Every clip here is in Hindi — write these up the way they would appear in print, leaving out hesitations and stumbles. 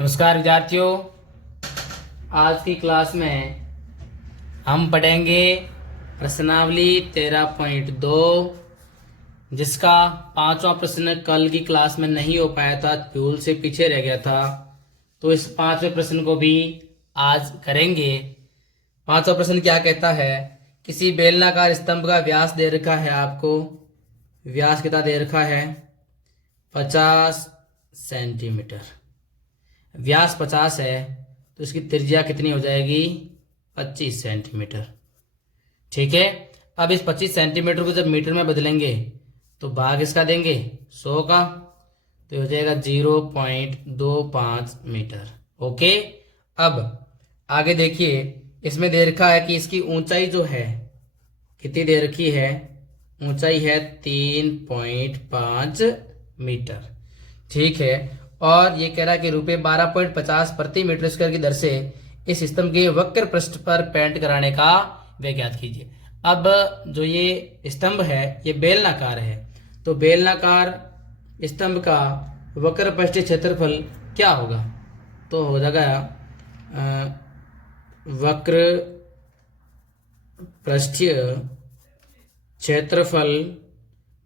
नमस्कार विद्यार्थियों, आज की क्लास में हम पढ़ेंगे प्रश्नावली 13.2, जिसका पांचवा प्रश्न कल की क्लास में नहीं हो पाया था, भूल से पीछे रह गया था। तो इस पांचवें प्रश्न को भी आज करेंगे। पांचवा प्रश्न क्या कहता है? किसी बेलनाकार स्तंभ का व्यास दे रखा है आपको। व्यास कितना दे रखा है? 50 सेंटीमीटर। व्यास 50 है तो इसकी त्रिज्या कितनी हो जाएगी? 25 सेंटीमीटर। ठीक है। अब इस 25 सेंटीमीटर को जब मीटर में बदलेंगे तो भाग इसका देंगे 100 का, तो हो जाएगा 0.25 मीटर। ओके। अब आगे देखिए, इसमें दे रखा है कि इसकी ऊंचाई जो है कितनी दे रखी है? ऊंचाई है 3.5 मीटर। ठीक है। और ये कह रहा है कि रुपये 12.50 प्रति मीटर स्क्वायर की दर से इस स्तंभ के वक्र पृष्ठ पर पेंट कराने का व्यय ज्ञात कीजिए। अब जो ये स्तंभ है ये बेलनाकार है, तो बेलनाकार स्तंभ का वक्र पृष्ठीय क्षेत्रफल क्या होगा? तो हो जाएगा वक्र पृष्ठीय क्षेत्रफल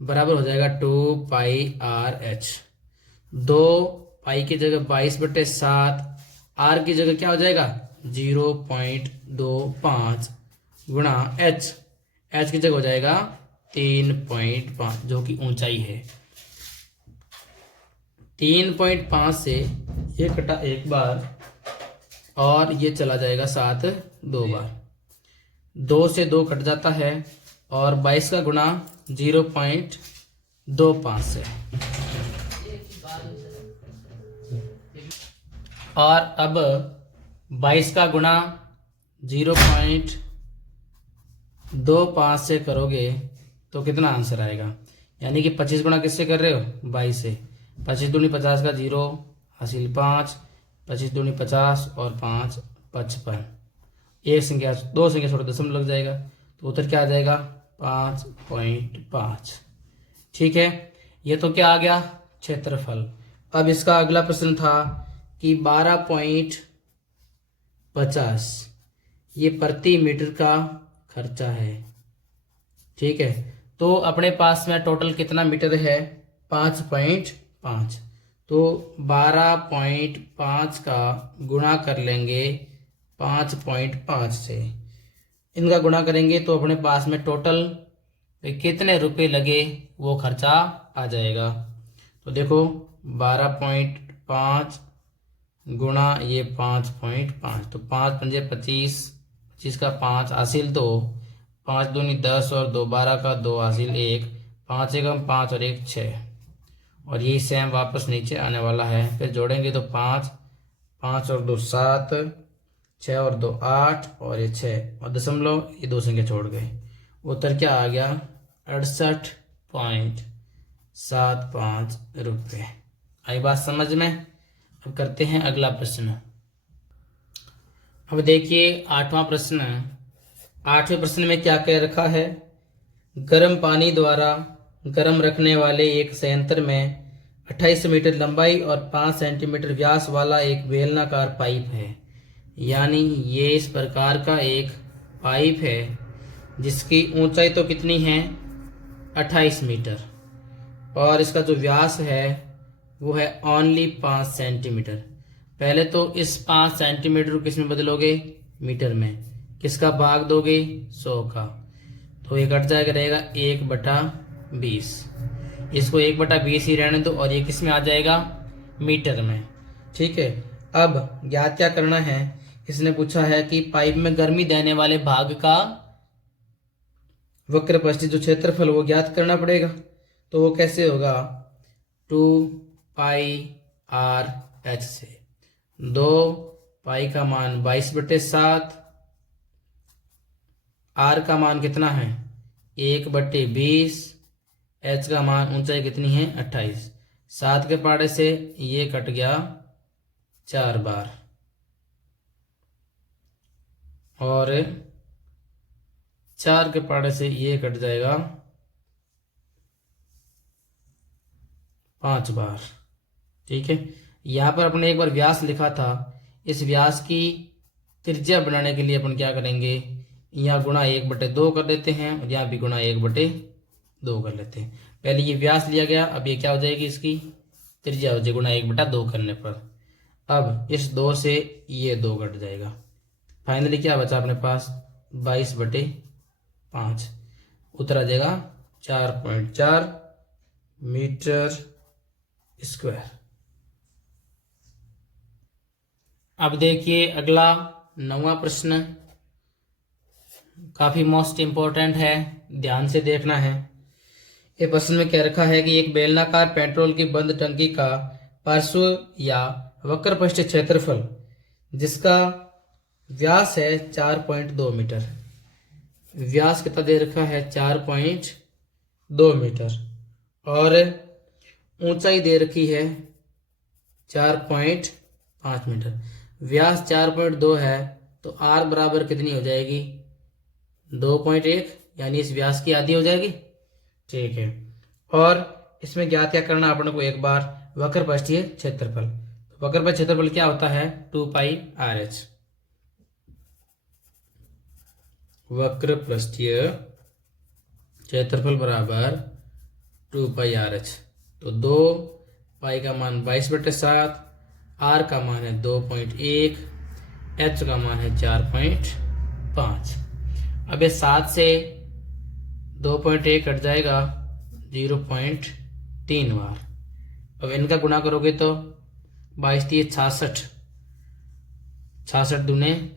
बराबर हो जाएगा 2πr/h। 2 पाई की जगह 22/7, आर की जगह क्या हो जाएगा? 0.25 गुणा h। h की जगह हो जाएगा 3.5, जो कि ऊंचाई है। 3.5 से ये कटा एक बार और ये चला जाएगा 7 दो बार। 2 से 2 कट जाता है और 22 का गुणा 0.25 से। और अब 22 का गुणा 0.25 से करोगे तो कितना आंसर आएगा? यानी कि 25 गुणा किससे कर रहे हो? 22 से। 25 दूनी 50 का 0 हासिल 5, 25 दूनी 50 और 5 55। एक संख्या दो संख्या छोड़ दशमलव लग जाएगा, तो उत्तर क्या आ जाएगा? 5.5। ठीक है। ये तो क्या आ गया? क्षेत्रफल। अब इसका अगला प्रश्न था कि 12.50 ये प्रति मीटर का खर्चा है। ठीक है। तो अपने पास में टोटल कितना मीटर है? 5.5। तो 12.5 का गुणा कर लेंगे 5.5 से। इनका गुणा करेंगे तो अपने पास में टोटल कितने रुपए लगे वो खर्चा आ जाएगा। तो देखो 12.5 गुणा ये 5.5, तो 5 पंजे 25, 25 का 5 हासिल 2, 5 दूनी 10 और 2 12 का 2 हासिल 1, 5 एकम 5 और 1 6, और ये सेम वापस नीचे आने वाला है। फिर जोड़ेंगे तो 5, 5 और 2 7, 6 और 2 8 और ये 6 और दशमलव, ये दो संख्या छोड़ गए। उत्तर क्या आ गया? 68.75 रुपये। आई बात समझ में? अब करते हैं अगला प्रश्न। अब देखिए आठवां प्रश्न। आठवें प्रश्न में क्या कह रखा है? गर्म पानी द्वारा गर्म रखने वाले एक संयंत्र में 28 मीटर लंबाई और 5 सेंटीमीटर व्यास वाला एक बेलनाकार पाइप है। यानी ये इस प्रकार का एक पाइप है जिसकी ऊंचाई तो कितनी है? 28 मीटर, और इसका जो व्यास है वो है ओनली 5 सेंटीमीटर। पहले तो इस 5 सेंटीमीटर को किस में बदलोगे? मीटर में। किसका भाग दोगे? 100 का। तो ये कट जाएगा, रहेगा 1/20। इसको 1/20 ही रहने दो और ये किस में आ जाएगा? मीटर में। ठीक है। अब ज्ञात क्या करना है? इसने पूछा है कि पाइप में गर्मी देने वाले भाग का वक्र पृष्ठ जो क्षेत्रफल वो ज्ञात करना पड़ेगा। तो वो कैसे होगा? 2πr/h से। 2 पाई का मान 22/7, आर का मान कितना है? 1/20, h का मान ऊंचाई कितनी है? 28। 7 के पाड़े से ये कट गया 4 बार, और 4 के पाड़े से ये कट जाएगा 5 बार। ठीक है। यहाँ पर अपने एक बार व्यास लिखा था, इस व्यास की त्रिज्या बनाने के लिए अपन क्या करेंगे, यहाँ गुणा 1/2 कर देते हैं और यहाँ भी गुणा 1/2 कर लेते हैं। पहले ये व्यास लिया गया, अब ये क्या हो जाएगी, इसकी त्रिज्या हो जाएगी गुणा 1/2 करने पर। अब इस 2 से ये 2 कट जाएगा, फाइनली क्या बचा अपने पास 22/5, उत्तर आ जाएगा 4.4 मीटर स्क्वायर। अब देखिए अगला 9वां प्रश्न, काफी मोस्ट इंपॉर्टेंट है, ध्यान से देखना है। ये प्रश्न में क्या रखा है कि एक बेलनाकार पेट्रोल की बंद टंकी का पार्श्व या वक्र पृष्ठ क्षेत्रफल जिसका व्यास है 4.2 मीटर, व्यास कितना दे रखा है 4.2 मीटर और ऊंचाई दे रखी है 4.5 मीटर। व्यास 4.2 है तो आर बराबर कितनी हो जाएगी 2.1, यानी इस व्यास की आधी हो जाएगी। ठीक है, और इसमें ज्ञात क्या करना अपन को, एक बार वक्र पृष्ठीय क्षेत्रफल। वक्र पृष्ठीय क्षेत्रफल क्या होता है 2πRH, वक्र पृष्ठीय क्षेत्रफल बराबर 2πRH। तो 2 पाई का मान 22/7, आर का मान है 2.1, एच का मान है 4.5। अब ये 7 से 2.1 कट जाएगा 0.3 बार। अब इनका गुणा करोगे तो 22×3 = 66, 66 दूने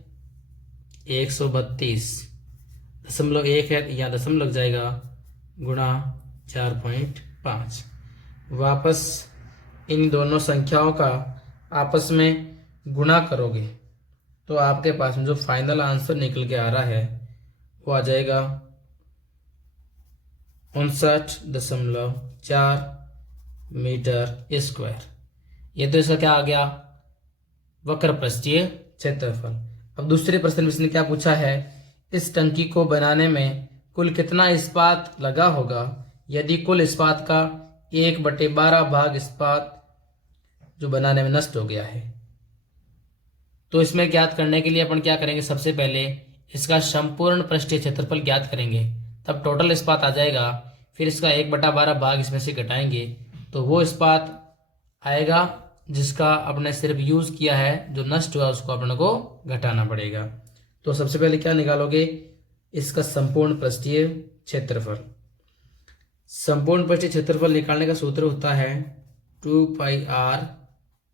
132, दशमलव 1 है यहाँ दशमलव लग जाएगा, गुणा 4.5। वापस इन दोनों संख्याओं का आपस में गुणा करोगे तो आपके पास में जो फाइनल आंसर निकल के आ रहा है वो आ जाएगा 59.4 मीटर स्क्वायर। ये तो इसका क्या आ गया, वक्र पृष्ठीय क्षेत्रफल। अब दूसरे प्रश्न में इसने क्या पूछा है, इस टंकी को बनाने में कुल कितना इस्पात लगा होगा यदि कुल इस्पात का 1/12 भाग इस्पात जो बनाने में नष्ट हो गया है। तो इसमें ज्ञात करने के लिए अपन क्या करेंगे, सबसे पहले इसका संपूर्ण पृष्ठीय क्षेत्रफल ज्ञात करेंगे, तब टोटल इस्पात आ जाएगा। फिर इसका 1/12 भाग इसमें से घटाएंगे तो वो इस्पात आएगा जिसका अपने सिर्फ यूज किया है, जो नष्ट हुआ उसको अपने को घटाना पड़ेगा। तो सबसे पहले क्या निकालोगे, इसका संपूर्ण पृष्ठीय क्षेत्रफल। संपूर्ण पृष्ठीय क्षेत्रफल निकालने का सूत्र होता है 2πr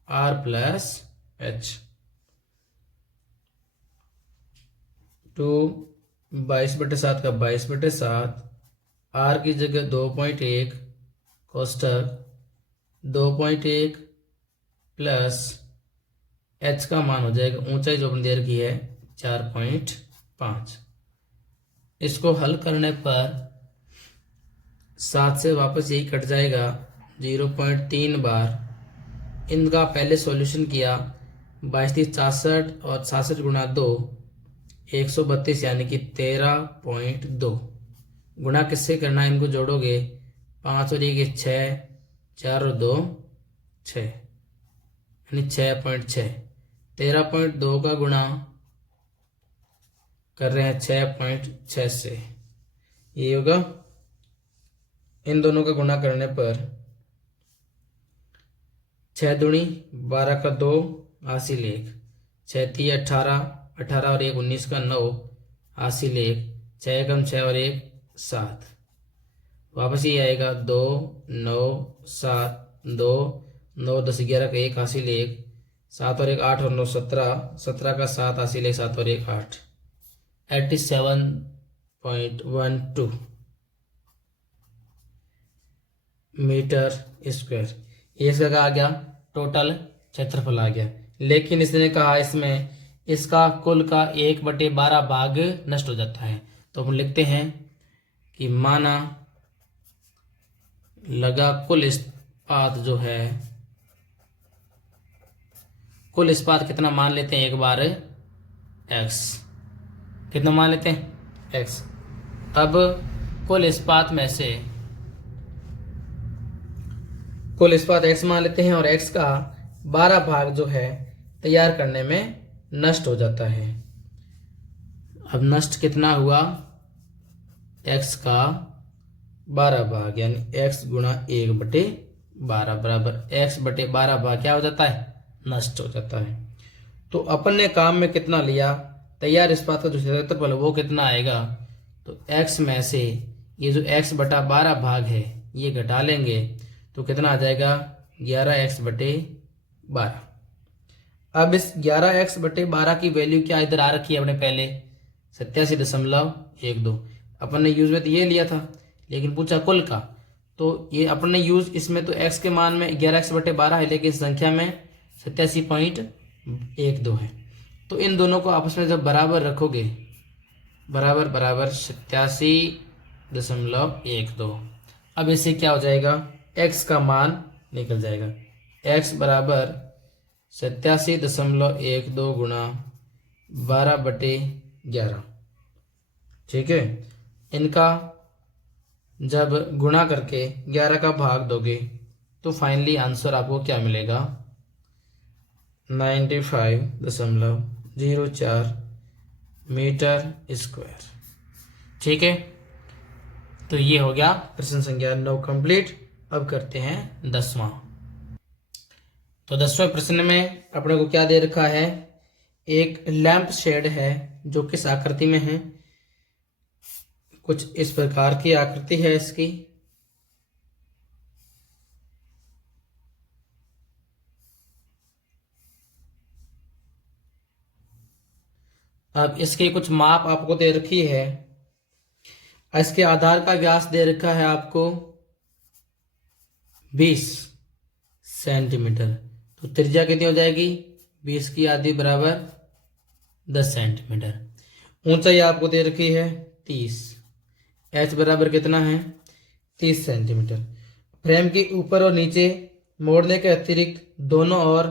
r + h। 22/7 का 22/7, r की जगह 2.1 कोष्ठक 2.1 प्लस h का मान हो जाएगा, ऊंचाई जो अपन दे रखी है 4.5। इसको हल करने पर 7 से वापस यही कट जाएगा 0.3 बार। इनका पहले सॉल्यूशन किया, 22×3 = 66 और 66 × 2 132, यानी कि 13.2। गुणा किससे करना है, इनको जोड़ोगे 5 और 1 6, 4 और 2 6, यानी 6.6। 13.2 का गुणा कर रहे हैं 6.6 से, ये होगा। इन दोनों का गुणा करने पर 6 दूनी 12 का 2 80 लेख, 6 3 18, 18 और 1 19 का 9 80 लेख, 6 कम 6 और 1 7। वापस ये आएगा 2 9 7 2 9 10 11 का 1 80 लेख, 7 और 1 8 और 9 17, 17 का 7 80 लेख, 7 और 1 8, 87.12 मीटर स्क्वायर। ये इसका आ गया टोटल क्षेत्रफल आ गया। लेकिन इसने कहा इसमें इसका कुल का 1/12 भाग नष्ट हो जाता है, तो हम लिखते हैं कि माना लगा कुल इस्पात जो है, कुल इस्पात कितना मान लेते हैं एक बार, x कितना मान लेते हैं x। अब कुल इस्पात में से कुल इस्पात x मान लेते हैं और x का 12 भाग जो है तैयार करने में नष्ट हो जाता है। अब नष्ट कितना हुआ, x का 12 भाग यानी x गुणा 1/12 बराबर x/12 भाग क्या हो जाता है, नष्ट हो जाता है। तो अपन ने काम में कितना लिया, तैयार इस्पात का जो क्षेत्रफल वो कितना आएगा, तो x में से ये जो x/12 भाग है ये घटा लेंगे तो कितना आ जाएगा 11x/12। अब इस 11x/12 की वैल्यू क्या इधर आ रखी है अपने पहले 87.12। अपन ने यूज में तो ये लिया था लेकिन पूछा कुल का, तो ये अपन ने यूज इसमें तो x के मान में 11x/12 है लेकिन संख्या में 87.12 है। तो इन दोनों को आपस में जब बराबर रखोगे, बराबर बराबर 87.12, अब इससे क्या हो जाएगा, x का मान निकल जाएगा। x बराबर 87.12 गुणा 12/11। ठीक है, इनका जब गुणा करके 11 का भाग दोगे तो फाइनली आंसर आपको क्या मिलेगा, 95.04 मीटर स्क्वायर। ठीक है, तो ये हो गया प्रश्न संख्या 9 कंप्लीट। अब करते हैं 10वां। तो 10वें प्रश्न में अपने को क्या दे रखा है, एक लैंप शेड है जो किस आकृति में है, कुछ इस प्रकार की आकृति है इसकी। अब इसके कुछ माप आपको दे रखी है, इसके आधार का व्यास दे रखा है आपको 20 सेंटीमीटर, तो त्रिज्या कितनी हो जाएगी, 20 की आधी बराबर 10 सेंटीमीटर। ऊंचाई आपको दे रखी है 30, h बराबर कितना है 30 सेंटीमीटर। फ्रेम के ऊपर और नीचे मोड़ने के अतिरिक्त दोनों ओर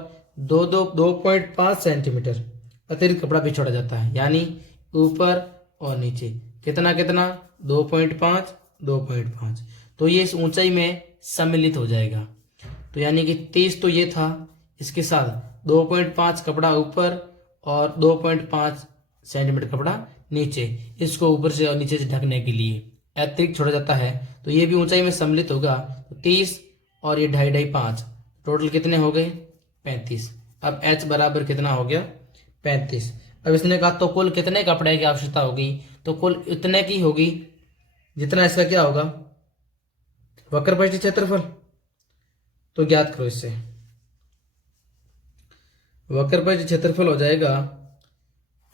2.5 सेंटीमीटर अतिरिक्त कपड़ा भी छोड़ा जाता है, यानी ऊपर और नीचे कितना कितना 2.5 2.5, तो ये इस ऊंचाई में सम्मिलित हो जाएगा। तो यानी कि 30 तो ये था, इसके साथ 2.5 कपड़ा ऊपर और 2.5 सेंटीमीटर कपड़ा नीचे, इसको ऊपर से और नीचे से ढकने के लिए अतिरिक्त छोड़ा जाता है, तो ये भी ऊंचाई में सम्मिलित होगा। तो 30 और ये 2.5 5 टोटल कितने हो गए 35। अब h बराबर कितना हो गया 35। अब इसने कहा तो कुल कितने कपड़े की आवश्यकता होगी, तो कुल इतने की होगी जितना इसका क्या होगा वक्र पृष्ठ क्षेत्रफल। तो ज्ञात करो इससे, वक्र पृष्ठ क्षेत्रफल हो जाएगा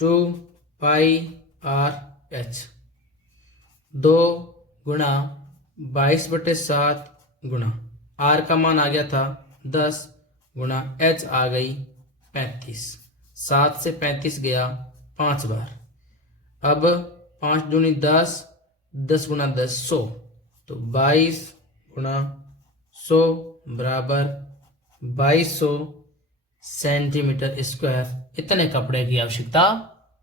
2πr/h 2 गुणा 22/7 गुणा r का मान आ गया था 10 गुणा h आ गई 35। 7 से 35 गया 5 बार। अब 5 दूनी 10, 10 गुणा 10 100, तो 22 गुणा 100 बराबर 2200 सेंटीमीटर स्क्वायर। इतने कपड़े की आवश्यकता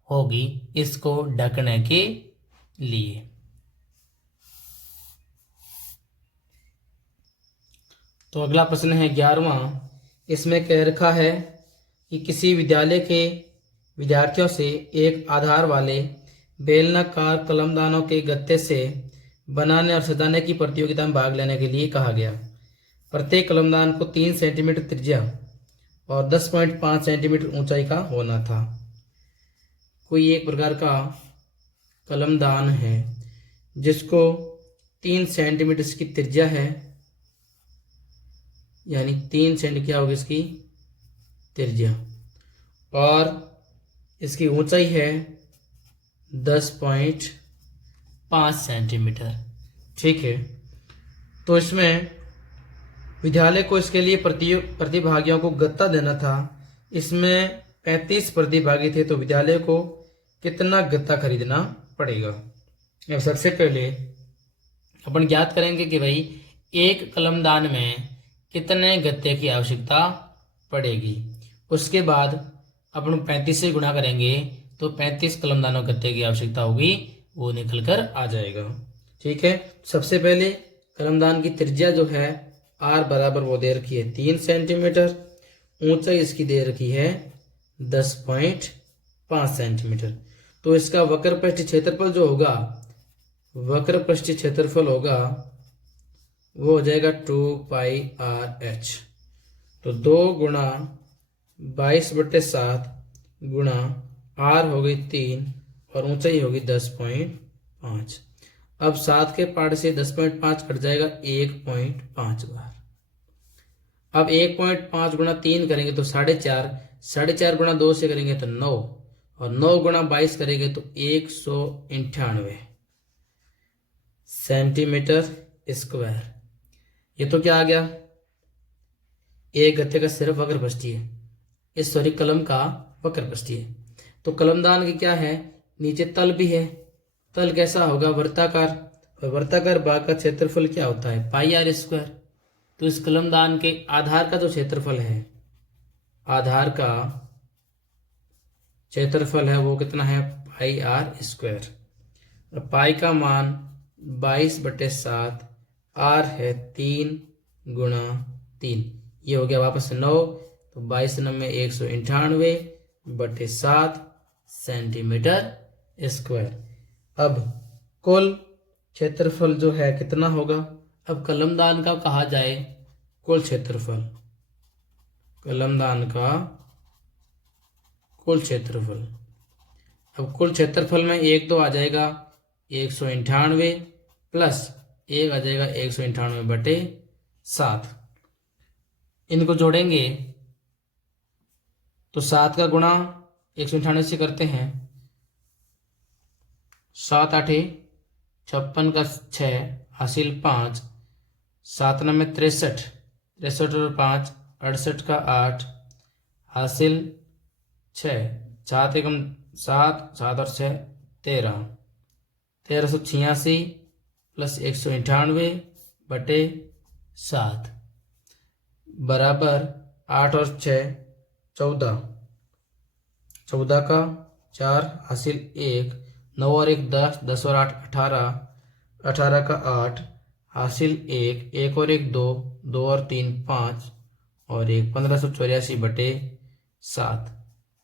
होगी इसको ढकने के लिए। तो अगला प्रश्न है 11वां। इसमें कह रखा है कि किसी विद्यालय के विद्यार्थियों से एक आधार वाले बेलनाकार कलमदानों के गत्ते से बनाने और सजाने की प्रतियोगिता में भाग लेने के लिए कहा गया। प्रत्येक कलमदान को 3 सेंटीमीटर त्रिज्या और 10.5 सेंटीमीटर ऊंचाई का होना था। कोई एक प्रकार का कलमदान है जिसको 3 सेंटीमीटर की त्रिज्या है, यानी 3 सेंटीमीटर क्या होगी इसकी त्रिज्या, और इसकी ऊंचाई है 10.5 सेंटीमीटर। ठीक है, तो इसमें विद्यालय को इसके लिए प्रतिभागियों को गत्ता देना था। इसमें 35 प्रतिभागी थे, तो विद्यालय को कितना गत्ता खरीदना पड़ेगा। अब सबसे पहले अपन ज्ञात करेंगे कि भाई एक कलमदान में कितने गत्ते की आवश्यकता पड़ेगी। उसके बाद अपन 35 से गुणा करेंगे तो 35 कलमदानों गत्ते की आवश्यकता होगी, वो निकल कर आ जाएगा। ठीक है, सबसे पहले कलमदान की त्रिज्या जो है r बराबर वो दे रखी है 3 सेंटीमीटर, ऊंचाई इसकी दे रखी है 10.5 सेंटीमीटर। तो इसका वक्र पृष्ठ क्षेत्रफल जो होगा, वक्र पृष्ठ क्षेत्रफल होगा वो हो जाएगा 2πr/h। तो 2 गुणा 22/7 गुणा r हो गई 3 और ऊंचाई होगी 10.5। अब 7 के पार्ट से 10.5 कट जाएगा 1.5 बार। अब 1.5 गुणा 3 करेंगे तो 4.5, 4.5 गुणा 2 से करेंगे तो 9 और 9 गुणा 22 करेंगे तो 198 सेंटीमीटर स्क्वायर। ये तो क्या आ गया, एक गत्ते का सिर्फ वक्र पृष्ठीय है, इस सॉरी कलम का वक्र पृष्ठीय है। तो कलमदान की क्या है, नीचे तल भी है, तल कैसा होगा, वर्ताकार, और वर्ताकार भाग का क्षेत्रफल क्या होता है, πr²। तो इस कलमदान के आधार का जो क्षेत्रफल है, आधार का क्षेत्रफल है वो कितना है, πr²। पाई का मान 22/7, r है 3 गुणा 3, ये हो गया वापस 9, तो 22 में 198/7 सेंटीमीटर स्क्वायर। अब कुल क्षेत्रफल जो है कितना होगा, अब कलमदान का कहा जाए कुल क्षेत्रफल, कलमदान का कुल क्षेत्रफल। अब कुल क्षेत्रफल में 1 तो आ जाएगा 198 प्लस 1 आ जाएगा 198/7। इनको जोड़ेंगे तो 7 का गुणा 198 से करते हैं, 7 8 56 का 6 हासिल 5, 7 9 63, 63 और 5 68 का 8 हासिल 6, 7 एकम 7, 7 और 6 13, 1386 प्लस 198/7 बराबर 8 और 6 14, 14 का 4 हासिल 1, 9 और 1 10, 10 और 8 18, 18 का 8 हासिल 1, 1 और 1 2, 2 और 3 5 और 1 1584/7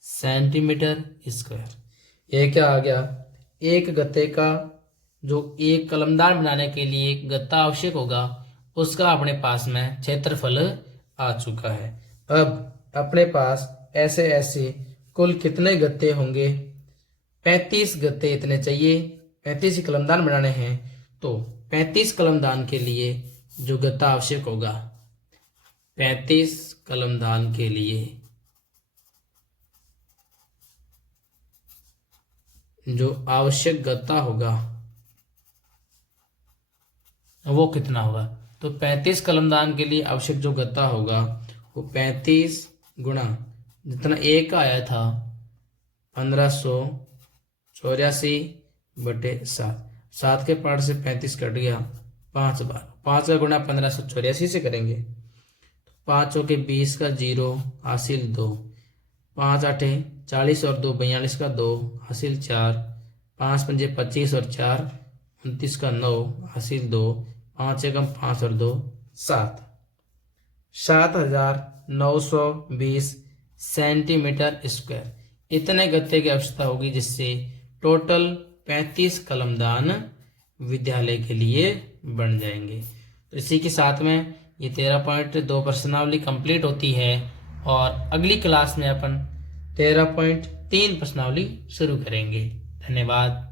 सेंटीमीटर स्क्वायर। ये क्या आ गया, एक गत्ते का जो एक कलमदान बनाने के लिए गत्ता आवश्यक होगा उसका अपने पास में क्षेत्रफल आ चुका है। अब अपने पास ऐसे ऐसे कुल कितने गत्ते होंगे, 35 गत्ते इतने चाहिए, 35 ही कलमदान बनाने हैं। तो 35 कलमदान के लिए जो गत्ता आवश्यक होगा, 35 कलमदान के लिए जो आवश्यक गत्ता होगा वो कितना होगा, तो 35 कलमदान के लिए आवश्यक जो गत्ता होगा वो 35 गुणा जितना एक का आया था 1584/7, 7 के पार्ट से 35 कट गया 5 बार, 5 का गुणा 1584 से करेंगे, 5 के 20 का 0 हासिल 2, 5 8 40 और 2 42 का 2 हासिल 4, 5 5 25 और 4 29 का 9 हासिल 2, 5 एकम 5 और 2 7, 7920 सेंटीमीटर स्क्वायर। इतने गत्ते की आवश्यकता होगी जिससे टोटल 35 कलमदान विद्यालय के लिए बन जाएंगे। तो इसी के साथ में ये 13.2 प्रश्नावली कंप्लीट होती है और अगली क्लास में अपन 13.3 प्रश्नावली शुरू करेंगे। धन्यवाद।